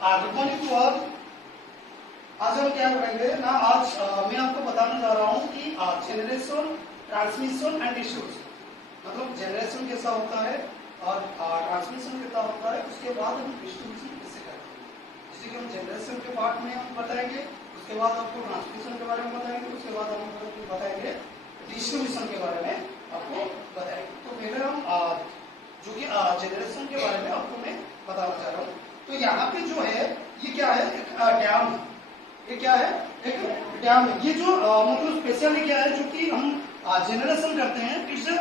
Good morning to all. आज हम क्या करेंगे ना, आज मैं आपको बताने जा रहा हूँ कि जनरेशन, ट्रांसमिशन एंड डिस्ट्रीब्यूशन, मतलब जनरेशन कैसा होता है और ट्रांसमिशन कैसा होता है, उसके बाद हम डिस्ट्रीब्यूशन कैसे करते हैं। जैसे कि हम जनरेशन के पार्ट में हम बताएंगे, उसके बाद आपको ट्रांसमिशन के बारे में बताएंगे, उसके बाद हम बताएंगे डिस्ट्रीब्यूशन के बारे में आपको बताएंगे। तो पहले हम जो कि जनरेशन के बारे में आपको मैं बताना चाह रहा हूँ। तो यहाँ पे जो है ये क्या है, एक डैम है। ये क्या है, एक डैम है। ये जो मतलब स्पेशली क्या है, जो कि हम जनरेशन करते हैं, इससे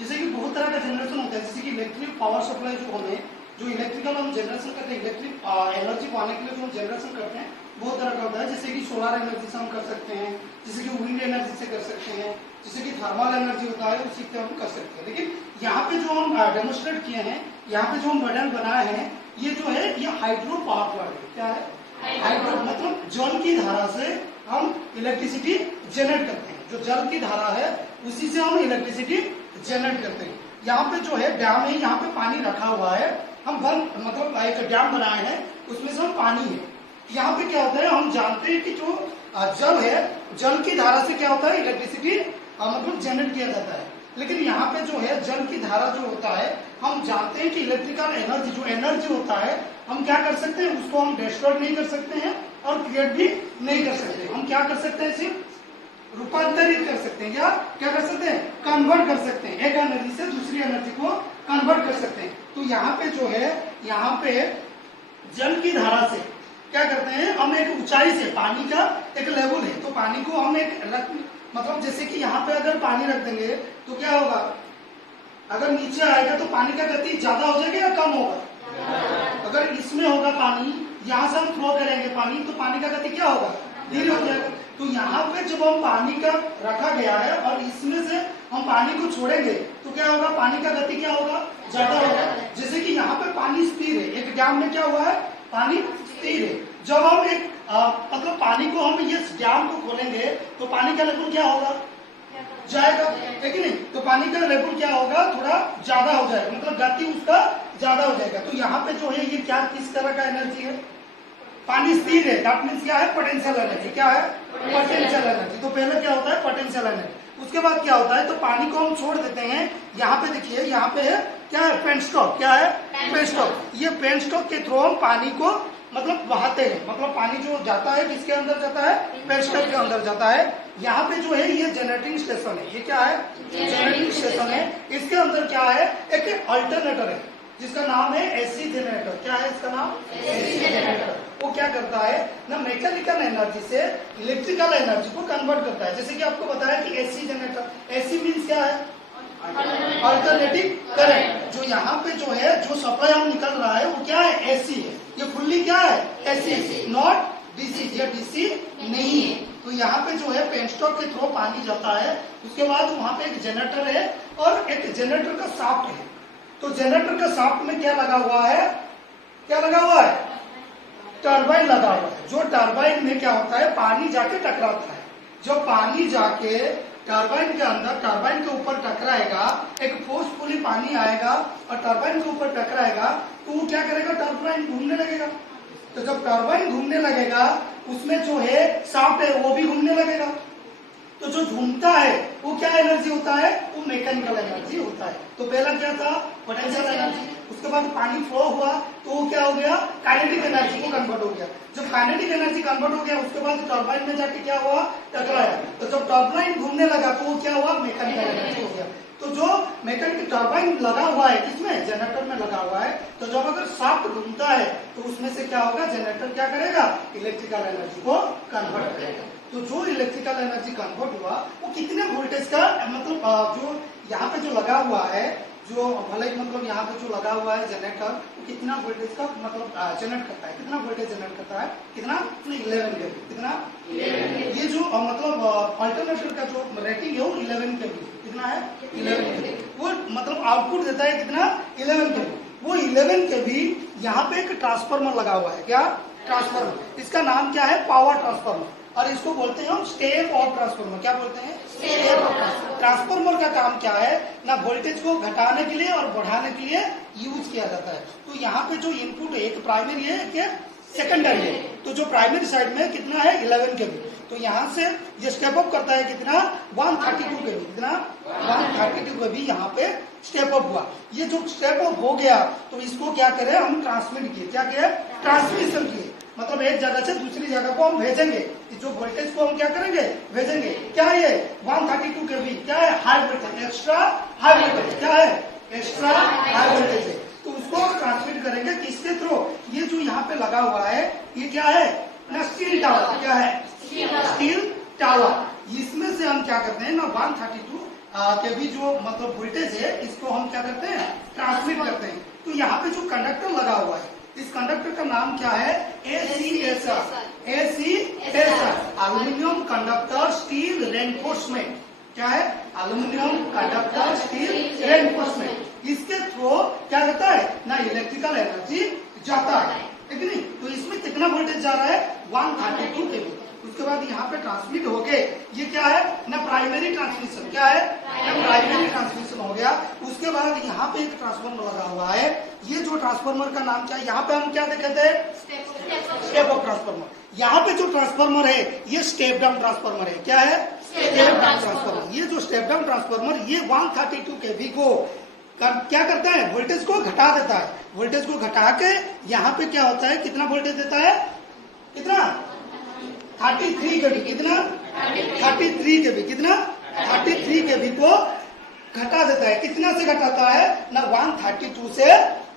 जैसे कि बहुत तरह का जनरेशन होता है। जैसे कि इलेक्ट्रिक पावर सप्लाई जो हमें, जो इलेक्ट्रिकल हम जनरेशन करते हैं, इलेक्ट्रिक एनर्जी पाने के लिए जो हम जनरेशन करते हैं, बहुत तरह का होता है। जैसे कि सोलर एनर्जी से हम कर सकते हैं, जैसे कि विंड एनर्जी से कर सकते हैं, जैसे कि थर्मल एनर्जी होता है उससे हम कर सकते हैं। लेकिन यहाँ पे जो हम डेमोन्स्ट्रेट किए हैं, यहाँ पे जो हम मॉडल बनाए हैं, ये जो है ये हाइड्रो पावर प्लांट है। क्या है, हाइड्रो मतलब जल की धारा से हम इलेक्ट्रिसिटी जनरेट करते हैं। जो जल की धारा है उसी से हम इलेक्ट्रिसिटी जनरेट करते हैं। यहाँ पे जो है डैम है, यहाँ पे पानी रखा हुआ है। हम मतलब एक डैम बनाए हैं, उसमें से पानी है। यहाँ पे क्या होता है, हम जानते हैं कि जो जल है, जल की धारा से क्या होता है, इलेक्ट्रिसिटी मतलब जनरेट किया जाता है। लेकिन यहाँ पे जो है जल की धारा जो होता है, हम जानते हैं कि इलेक्ट्रिकल एनर्जी, जो एनर्जी होता है, हम क्या कर सकते हैं, उसको हम डिस्ट्रॉय नहीं कर सकते हैं और क्रिएट भी नहीं कर सकते। हम क्या कर सकते हैं, सिर्फ रूपांतरित कर सकते हैं, या क्या कर सकते हैं, कन्वर्ट कर सकते हैं। एक एनर्जी से दूसरी एनर्जी को कन्वर्ट कर सकते हैं। तो यहाँ पे जो है, यहाँ पे जल की धारा से क्या करते हैं, हम एक ऊंचाई से, पानी का एक लेवल है, तो पानी को हम एक मतलब जैसे कि यहाँ पे अगर पानी रख देंगे तो क्या होगा, अगर नीचे आएगा तो पानी का गति ज्यादा हो जाएगा या कम होगा। अगर इसमें होगा पानी, यहाँ से हम फ्लो करेंगे पानी, तो पानी का गति क्या होगा, धीरे हो जाएगा। तो यहाँ पे जब हम पानी का रखा गया है और इसमें से हम पानी को छोड़ेंगे तो क्या होगा, पानी का गति क्या होगा, ज्यादा होगा। जैसे कि यहाँ पे पानी स्थिर है, एक डैम में क्या हुआ है, पानी स्थिर है। जब हम एक मतलब पानी को हम ये डैम को खोलेंगे तो पानी का लेवल क्या होगा, जाएगा, है कि नहीं। तो पानी का लेवल क्या होगा, थोड़ा ज्यादा हो जाएगा, मतलब गति उसका ज्यादा हो जाएगा। तो यहाँ पे जो है ये क्या, किस तरह का एनर्जी है, पानी स्थिर है, दैट मीन्स क्या है, पोटेंशियल एनर्जी। क्या है, पोटेंशियल एनर्जी। तो पहले क्या होता है, पोटेंशियल एनर्जी। उसके बाद क्या होता है, तो पानी को हम छोड़ देते हैं। यहाँ पे देखिए, यहाँ पे है क्या है, पेनस्टॉक। क्या है, पेनस्टॉक। ये पेनस्टॉक के थ्रू हम पानी को मतलब बहाते हैं, मतलब पानी जो जाता है किसके अंदर जाता है, पेनस्टॉक के अंदर जाता है। यहाँ पे जो है ये जनरेटिंग स्टेशन है। ये क्या है, जनरेटिंग स्टेशन है। इसके अंदर क्या है, एक अल्टरनेटर है जिसका नाम है एसी जनरेटर। क्या है इसका नाम, एसी जनरेटर। वो क्या करता है ना, मैकेनिकल एनर्जी से इलेक्ट्रिकल एनर्जी को कन्वर्ट करता है। जैसे कि आपको बताया कि एसी जनरेटर, एसी मीन्स क्या है, अल्टरनेटिंग करंट। जो यहाँ पे जो है, जो सप्लाई हम निकल रहा है वो क्या है, एसी है। ये फुल्ली क्या है, एसी, नॉट डीसी। ये डीसी नहीं है। तो यहाँ पे जो है पेनस्टॉक के थ्रू पानी जाता है। उसके बाद वहां पे एक जनरेटर है और एक जनरेटर का शाफ्ट है। तो जनरेटर का शाफ्ट में क्या लगा हुआ है, क्या लगा हुआ है, टरबाइन लगा हुआ है। जो टरबाइन में क्या होता है, पानी जाके टकराता है। जब पानी जाके टरबाइन के अंदर, टरबाइन के ऊपर टकराएगा, एक फोर्सफुली पानी आएगा और टरबाइन के ऊपर टकराएगा, तो वो क्या करेगा, टरबाइन घूमने लगेगा। तो जब टरबाइन घूमने लगेगा, उसमें जो है शाफ्ट है वो भी घूमने लगेगा। तो जो घूमता है वो क्या एनर्जी होता है, वो मैकेनिकल एनर्जी होता है। तो पहला क्या था, पोटेंशियल एनर्जी। उसके बाद पानी फ्लो हुआ तो वो क्या हो गया, काइनेटिक एनर्जी को कन्वर्ट हो गया। जब काइनेटिक एनर्जी कन्वर्ट हो गया, उसके बाद टरबाइन में जाके क्या हुआ, टकराया। तो जब टरबाइन घूमने लगा तो वो क्या हुआ, मैकेनिकल एनर्जी हो गया। तो जो मैकेनिकल टरबाइन लगा हुआ है किसमें, जनरेटर में लगा हुआ है। तो जब अगर शाफ्ट घूमता है तो उसमें से क्या होगा, जनरेटर क्या करेगा, इलेक्ट्रिकल एनर्जी को कन्वर्ट करेगा। तो जो इलेक्ट्रिकल एनर्जी कन्वर्ट हुआ वो कितने वोल्टेज का, मतलब जो यहाँ पे जो लगा हुआ है, जो भले मतलब यहाँ पे जो लगा हुआ है जनरेटर, वो कितना वोल्टेज का मतलब जनरेट करता है, कितना वोल्टेज जनरेट करता है, कितना, 11 केवी। कितना, 11। ये जो मतलब अल्टरनेटर का जो रेटिंग है वो 11 केवी। कितना है, 11 केवी। वो मतलब आउटपुट देता है कितना, 11 केवी। वो 11 केवी यहाँ पे एक ट्रांसफार्मर लगा हुआ है। क्या, ट्रांसफार्मर। इसका नाम क्या है, पावर ट्रांसफार्मर। और इसको बोलते हैं हम स्टेप ऑफ ट्रांसफार्मर। क्या बोलते हैं, स्टेप ऑफ ट्रांसफार्मर। ट्रांसफार्मर का काम क्या है ना, वोल्टेज को घटाने के लिए और बढ़ाने के लिए यूज किया जाता है। तो यहाँ पे जो इनपुट है, एक प्राइमरी है, एक सेकेंडरी है। तो जो प्राइमरी साइड में कितना है 11 केवी, तो यहाँ से ये स्टेप अप करता है कितना 132 केवी, कितना 132 केवी यहाँ पे स्टेप अप हुआ। ये जो स्टेप अप हो गया तो इसको क्या करें हम ट्रांसमिट किए, क्या किए ट्रांसमिशन किए, मतलब एक जगह से दूसरी जगह को हम भेजेंगे, जो वोल्टेज को हम क्या करेंगे भेजेंगे। क्या है 132 केवी, क्या है high voltage, extra high voltage, क्या है एक्स्ट्रा हाई वोल्टेज है। तो उसको ट्रांसमिट करेंगे किसके थ्रू, ये जो यहाँ पे लगा हुआ है ये क्या है ना स्टील टावर, क्या है स्टील टावर। इसमें से हम क्या करते हैं ना 132 केवी जो मतलब वोल्टेज है इसको हम क्या करते हैं ट्रांसमिट करते हैं। तो यहाँ पे जो कंडक्टर लगा हुआ है इस कंडक्टर का नाम क्या है ACSR, aluminium conductor steel reinforcement, क्या है एल्यूमिनियम कंडक्टर स्टील रेनफोर्समेंट। इसके थ्रू क्या करता है ना इलेक्ट्रिकल एनर्जी जाता है कि नहीं। तो इसमें कितना वोल्टेज जा रहा है 132 केवी। उसके बाद यहाँ पे ट्रांसमिट हो गए, ये क्या है ना प्राइमरी ट्रांसमिशन, क्या है ना प्राइमरी ट्रांसमिशन हो गया। उसके बाद यहाँ पे एक ट्रांसफार्मर लगा हुआ है, ये जो ट्रांसफार्मर का नाम क्या है यहाँ पे हम क्या देखे थे स्टेप अप ट्रांसफार्मर। यहाँ पे जो ट्रांसफार्मर है ये स्टेप डाउन ट्रांसफार्मर है, क्या है स्टेप डाउन ट्रांसफार्मर। ये जो स्टेप डाउन ट्रांसफार्मर ये 132 केवी को क्या करता है वोल्टेज को घटा देता है। वोल्टेज को घटा के यहाँ पे क्या होता है कितना वोल्टेज देता है, कितना 33 केवी, कितना 33 केवी, कितना 33 केवी को घटा देता है। कितना से घटाता है ना 132 से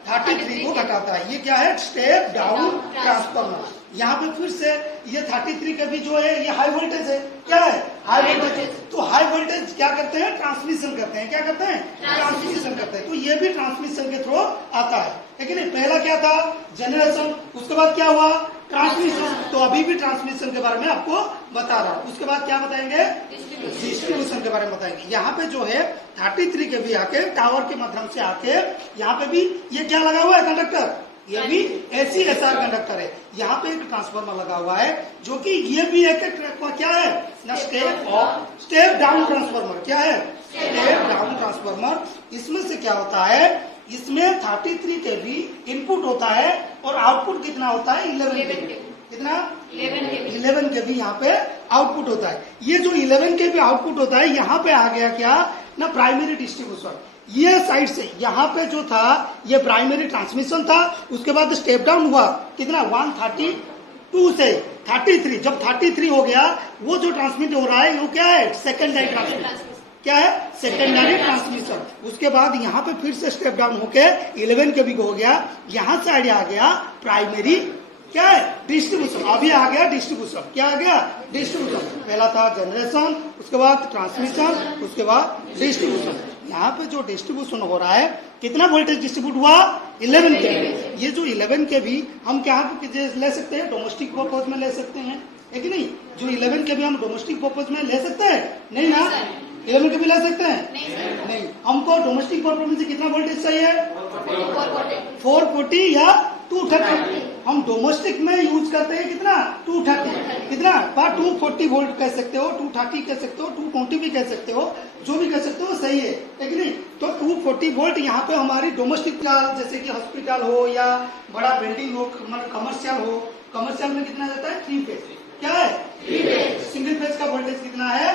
33 को घटाता है। ये क्या है स्टेप डाउन ट्रांसफार्मर। यहाँ पे फिर से ये 33 केवी जो है ये हाई वोल्टेज है, क्या है हाई वोल्टेज। तो हाई वोल्टेज क्या करते हैं ट्रांसमिशन करते हैं, क्या करते हैं ट्रांसमिशन करते हैं। तो ये भी ट्रांसमिशन के थ्रू आता है लेकिन पहला क्या था जनरेशन, उसके बाद क्या हुआ ट्रांसमिशन। तो अभी भी ट्रांसमिशन के बारे में आपको बता रहा हूँ। उसके बाद क्या बताएंगे डिस्ट्रीब्यूशन के बारे में बताएंगे। यहाँ पे जो है 33 केवी आके टावर के माध्यम से आके यहाँ पे भी ये क्या लगा हुआ है कंडक्टर, ये भी ACSR कंडक्टर है। यहाँ पे एक ट्रांसफार्मर लगा हुआ है जो कि ये भी एक क्या है ना स्टेप डाउन ट्रांसफार्मर, क्या है स्टेप डाउन ट्रांसफार्मर। इसमें से क्या होता है इसमें 33 केवी इनपुट होता है और आउटपुट कितना होता है 11 केवी, कितना 11 केवी यहाँ पे आउटपुट होता है। ये जो 11 केवी आउटपुट होता है यहाँ पे आ गया क्या ना प्राइमरी डिस्ट्रीब्यूशन। ये साइड से यहाँ पे जो था ये प्राइमरी ट्रांसमिशन था, उसके बाद स्टेप डाउन हुआ कितना 132 से 33। जब 33 हो गया वो जो ट्रांसमिट हो रहा है वो क्या है सेकेंडरी ट्रांसमिशन, क्या है सेकेंडरी ट्रांसमिशन। उसके बाद यहाँ पे फिर से स्टेप डाउन होके 11 केवी को हो गया, यहाँ से आ गया प्राइमरी क्या है डिस्ट्रीब्यूशन। अभी आ गया डिस्ट्रीब्यूशन, क्या आ गया डिस्ट्रीब्यूशन। पहला था जनरेशन, उसके बाद ट्रांसमिशन, उसके बाद डिस्ट्रीब्यूशन। यहाँ पे जो डिस्ट्रीब्यूशन हो रहा है कितना वोल्टेज डिस्ट्रीब्यूट हुआ 11 केवी। ये जो 11 केवी हम क्या ले सकते हैं डोमेस्टिक पर्पज में ले सकते हैं, है कि नहीं। जो 11 केवी हम डोमेस्टिक पर्पज में ले सकते हैं नहीं ना 11 केवी ले सकते हैं नहीं। हमको डोमेस्टिक पर्पज में से कितना वोल्टेज चाहिए 440 या 230। हम डोमेस्टिक में यूज करते हैं कितना 230, कितना 240 वोल्ट कह सकते हो, 230 कह सकते हो, 220 भी कह सकते हो, जो भी कह सकते हो सही है कि नहीं। तो 240 वोल्ट यहाँ पे हमारी डोमेस्टिक जैसे कि हॉस्पिटल हो या बड़ा बिल्डिंग हो, कमर्शियल हो, कमर्शियल में कितना जाता है 3 फेज, क्या है 3 फेज। सिंगल फेज का वोल्टेज कितना है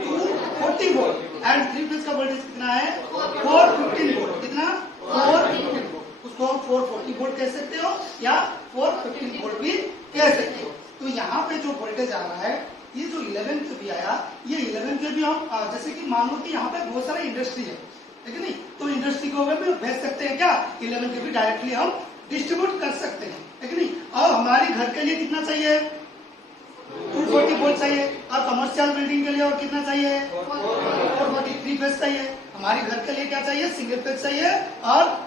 240 वोल्ट एंड 3 फेज का वोल्टेज कितना है 415 वोल्ट, कितना 415 वोल्ट। उसको हम 440 वोल्ट कह सकते हो या 415 वोल्ट भी कह सकते हो। तो यहाँ पे जो वोल्टेज आ रहा है ये जो 11 केवी आया, ये 11 केवी हम जैसे कि मान लो कि यहाँ पे बहुत सारा इंडस्ट्री है कि नहीं, तो इंडस्ट्री को भी भेज सकते हैं क्या 11 केवी डायरेक्टली हम डिस्ट्रीब्यूट कर सकते हैं, है कि नहीं। और हमारे घर के लिए कितना चाहिए 240 वोल्ट चाहिए, और कमर्शियल बिल्डिंग के लिए और कितना चाहिए 443 फेज चाहिए। हमारे घर के लिए क्या चाहिए सिंगल फेज चाहिए, और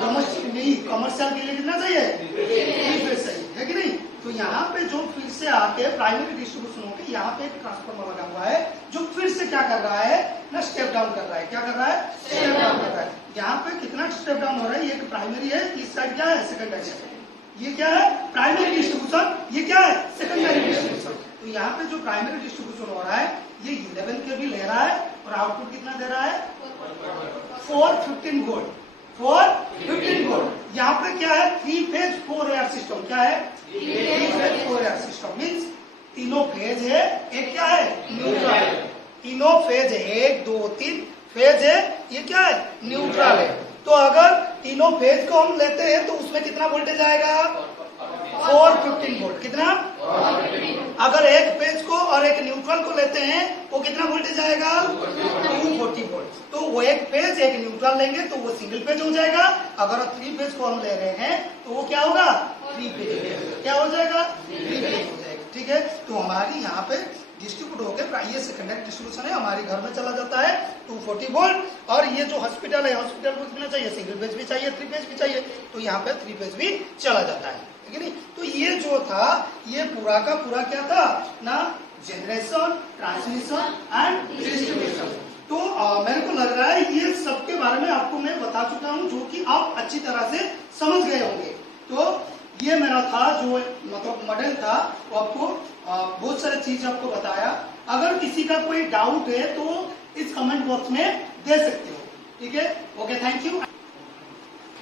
कमर्शियल के लिए कितना चाहिए 3 फेज चाहिए, है कि नहीं। तो यहाँ पे जो फिर से आके प्राइमरी डिस्ट्रीब्यूशन होकर यहाँ पे एक ट्रांसफार्मर लगा हुआ है जो फिर से क्या कर रहा है ना स्टेप डाउन कर रहा है, क्या कर रहा है स्टेप डाउन कर रहा है। यहाँ पे कितना स्टेप डाउन हो रहा है, ये प्राइमरी है, इस साइड क्या है सेकेंडरी है। ये क्या है प्राइमरी डिस्ट्रीब्यूशन, ये क्या है सेकेंडरी डिस्ट्रीब्यूशन। तो यहाँ पे जो प्राइमरी डिस्ट्रीब्यूशन हो रहा है ये 11 केवी ले रहा है और आउटपुट कितना दे रहा है 415 वोल्ट, फॉर 15 वोल्ट। यहाँ पे क्या है 3 फेज 4 एयर सिस्टम। क्या है 3 फेज 4 एयर सिस्टम मीन्स तीनों फेज है, एक क्या है न्यूट्रल है। तीनों फेज है, 1 2 3 फेज है, ये क्या है न्यूट्रल है। तो अगर तीनों फेज को हम लेते हैं तो उसमें कितना वोल्टेज आएगा 415 वोल्ट। कितना? अगर एक फेज को और एक न्यूट्रल को लेते हैं वो कितना वोल्टेज आएगा 240 वोल्ट। तो वो एक फेज एक न्यूट्रल लेंगे तो वो सिंगल फेज हो जाएगा। अगर 3 फेज को हम ले रहे हैं तो वो क्या होगा 3 फेज। क्या हो जाएगा 3 फेज हो जाएगा। ठीक है, तो हमारी यहाँ पे डिस्ट्रीब्यूट होकर ये सेकेंडरी डिस्ट्रीब्यूशन है, हमारे घर में चला जाता है 240 वोल्ट। और ये जो हॉस्पिटल है, हॉस्पिटल को कितना चाहिए सिंगल फेज भी चाहिए 3 फेज भी चाहिए, तो यहाँ पे 3 फेज भी चला जाता है। ठीक है नहीं? तो ये जो था ये पूरा का पूरा क्या था ना, जनरेशन, ट्रांसमिशन एंड डिस्ट्रीब्यूशन। तो मेरे को लग रहा है ये सबके बारे में आपको मैं बता चुका हूँ, जो कि आप अच्छी तरह से समझ गए होंगे। तो ये मेरा था जो मतलब मॉडल था, वो आपको बहुत सारी चीज आपको बताया। अगर किसी का कोई डाउट है तो इस कमेंट बॉक्स में दे सकते हो। ठीक है, ओके, थैंक यू।